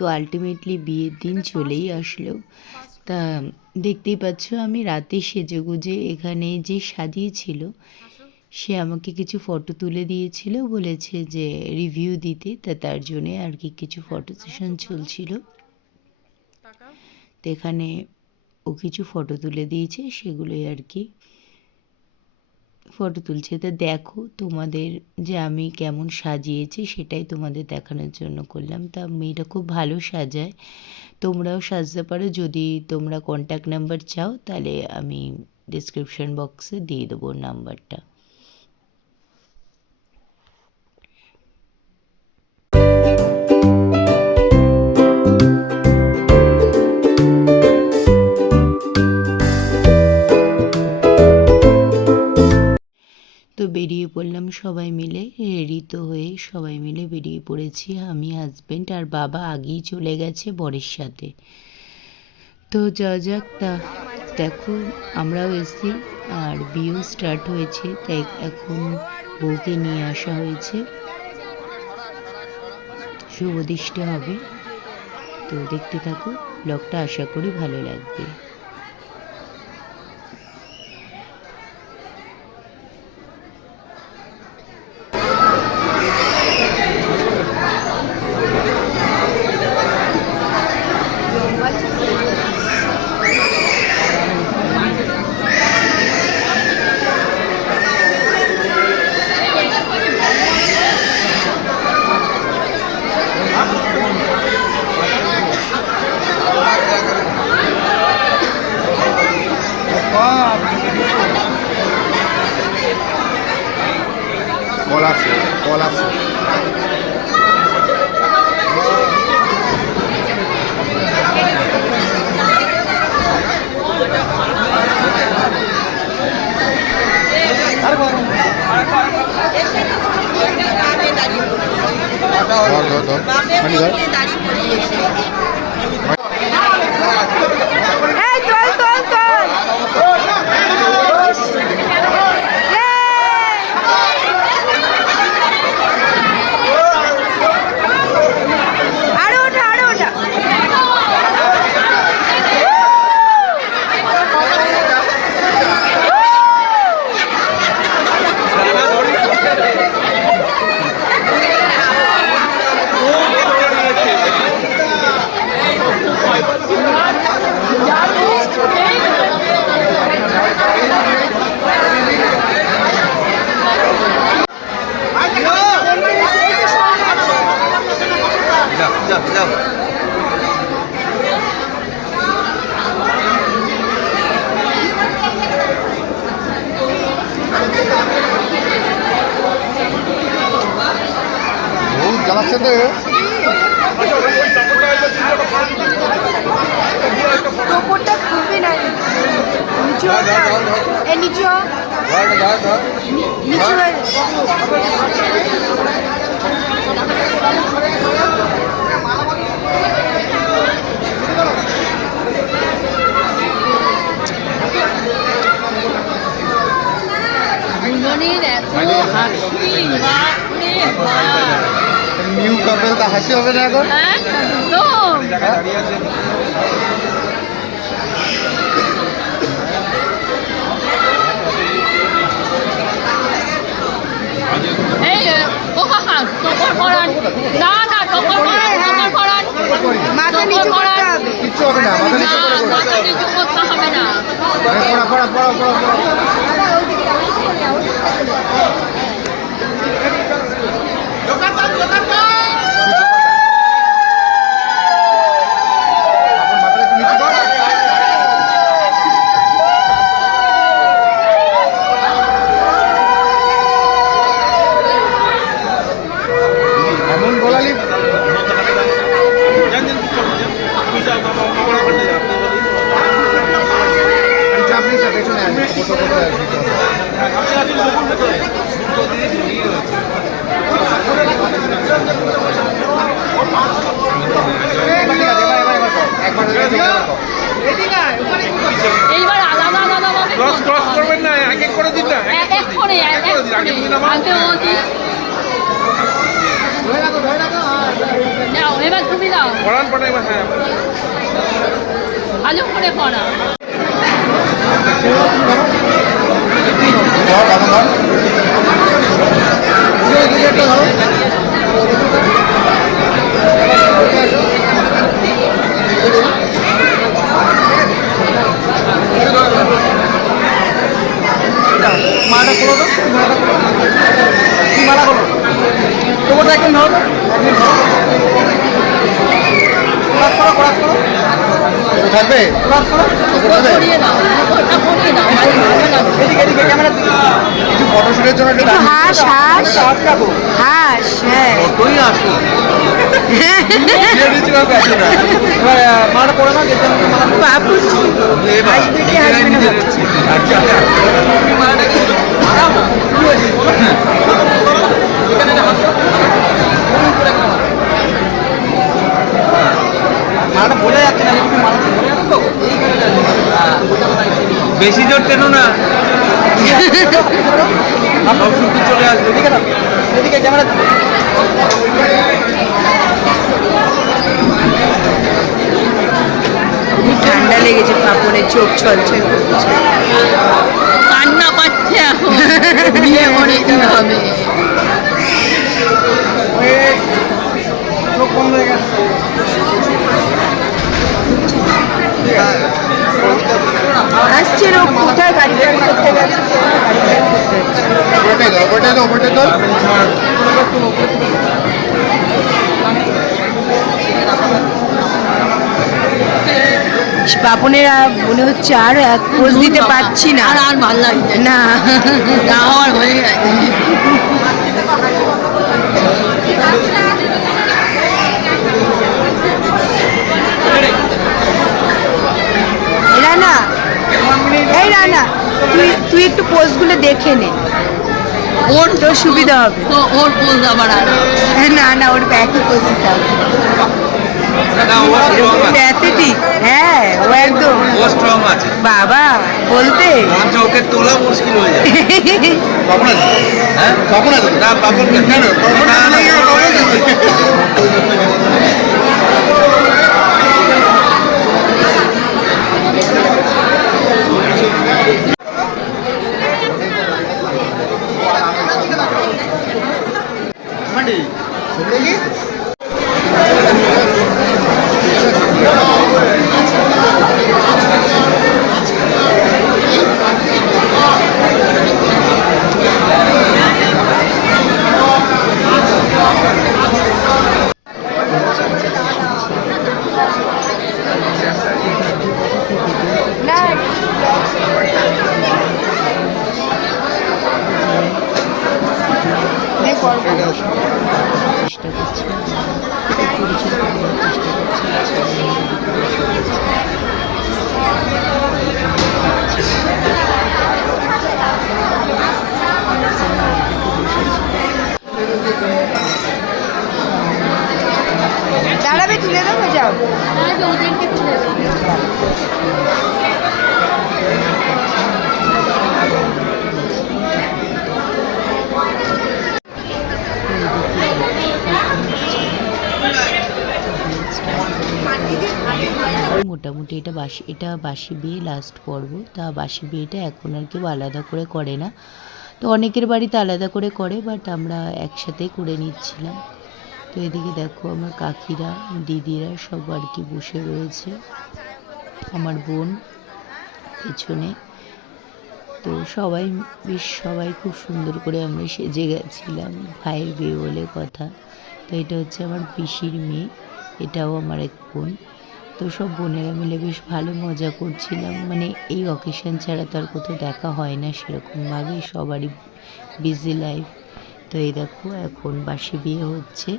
তো আলটিমেটলি বিয়ের দিন চলেই আসলো। তা দেখতেই পাচ্ছ আমি রাতে সেজেগুজে এখানে যে সাজিয়েছিল সে আমাকে কিছু ফটো তুলে দিয়েছিল, বলেছে যে রিভিউ দিতে, তা তার জন্যে আর কি কিছু ফটো সেশন চলছিল। তো এখানে ও কিছু ফটো তুলে দিয়েছে, সেগুলোই আর কি ফটো তুলছে। তা দেখো তোমাদের যে আমি কেমন সাজিয়েছি সেটাই তোমাদের দেখানোর জন্য করলাম। তা মেয়েটা খুব ভালো সাজায়, তোমরাও সাজতে পারো। যদি তোমরা কন্ট্যাক্ট নাম্বার চাও তাহলে আমি ডিসক্রিপশন বক্সে দিয়ে দেবো নাম্বারটা। তো বেরিয়ে পড়লাম সবাই মিলে, রেডি তো হয়ে সবাই মিলে বেরিয়ে পড়েছি। আমি, হাজব্যান্ড আর বাবা আগেই চলে গেছে বরের সাথে। তো যা যাক, তা দেখো আমরাও এসেছি আর বিয়েও স্টার্ট হয়েছে। তাই এখন বউকে নিয়ে আসা হয়েছে, শুভ দৃষ্টি হবে। তো দেখতে থাকো ব্লগটা, আশা করি ভালো লাগবে। কল আছে। জ্বালাচ্ছে তো টোপরটা খুলবে না, নিচু নিচু নিচু হয়ে নিউ কাপেল, তা হাসি হবে না এখন? মাথা নিচু করতে হবে। কিচ্ছু হবে না, মাথা নিচু করতে হবে না। পড়া পড়া পড়া পড়া পড়া। এইবার আলাদা আলাদা ভাবে ক্রস করবেন না, এক এক করে দিন না, এক এক করে আগে তুমি নাও এবার তুমি দাও পড়ান পড়াই হ্যাঁ ভালো করে পড়া মালা করো তো মালা করো তোমারটা একদম ধরো থাকবে পড়িয়ে দাও ওটা পড়িয়ে দাও এদিকে ক্যামেরা কিছু ফটোশুটের জন্য একটু হাস হাস হাস হ্যাঁ তুই আসো মালা পড়ে না বাবু হাসবে কি হাসবে না ভাবছি। মালাটা বোঝা যাচ্ছে না বেশি জোর টেনো না চলে আসবে এদিকে না এদিকে ক্যামেরা খুবই ঠান্ডা লেগেছে পাপনের চোখ ছলছল করছে কান্না পাচ্ছে এখন বিয়ে করে কি হবে চোখ বন্ধ হয়ে গেছে আসছে লোক কোথায় গাড়ি বের করতে গেছে পাপনের মনে হচ্ছে আর এক পোজ দিতে পারছি না আর আর ভালো লাগছে না যা হওয়ার হয়ে গেছে রানা এই রানা তুই একটু পোজগুলো দেখে নে ওর তোর সুবিধা হবে ওর পোজ আবার আর না না ওর ব্যাকে পোজ দিতে হবে অ্যাথলেটিক হ্যাঁ ও একদম ও স্ট্রং আছে বাবা বলতে মঞ্চ ওকে তোলা মুশকিল হয়ে যায় কখন আছে হ্যাঁ কখন আছে না বাবুর কেন না এই করবো চেষ্টা করছি পরিচয় করার চেষ্টা দাঁড়াবে তুলে দেবো যাও ওদেরকে তুলে দাও মোটামুটি এটা বাসি বিয়ে লাস্ট পর্ব তা বাসি বিয়েটা এখন আর কেউ আলাদা করে করে না তো অনেকের বাড়িতে আলাদা করে করে বাট আমরা একসাথেই করে নিচ্ছিলাম তো এদিকে দেখো আমার কাকিরা দিদিরা সব আর কি বসে রয়েছে আমার বোন পেছনে তো সবাই খুব সুন্দর করে আমরা সেজে গেছিলাম ভাইয়ের বিয়ে বলে কথা তো এটা হচ্ছে আমার পিসির মেয়ে এটাও আমার এক বোন তো সব বোনেরা মিলে বেশ ভালো মজা করছিলাম মানে এই অকেশন ছাড়া তো আর কোথাও দেখা হয় না সেরকমভাবে সবারই বিজি লাইফ তো এই দেখো এখন বাসি বিয়ে হচ্ছে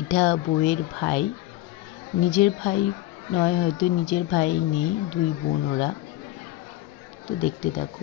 এটা বউয়ের ভাই নিজের ভাই নয় হয়তো নিজের ভাই নেই দুই বোন ওরা তো দেখতে থাকো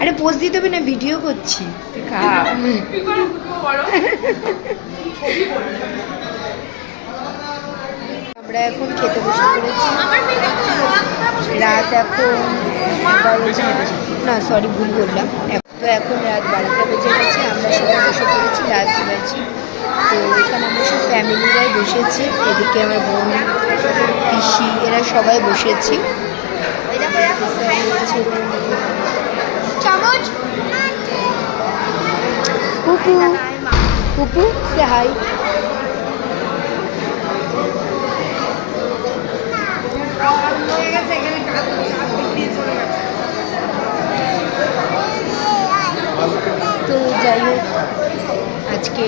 আরে পোজ দিতে হবে না, ভিডিও করছি। আমরা এখন খেতে বসে পড়েছি। রাত এখন 11টা, না সরি ভুল বললাম, তো এখন রাত 12টা বেজে গেছে। আমরা সবাই বসে পড়েছি লাস্ট ব্যাচে। তো এখানে আমরা সব ফ্যামিলিরাই বসেছি। এদিকে আমার বোন, পিসি, এরা সবাই বসেছি। পুপু পুপু সে হাই। তো যাই হোক, আজকে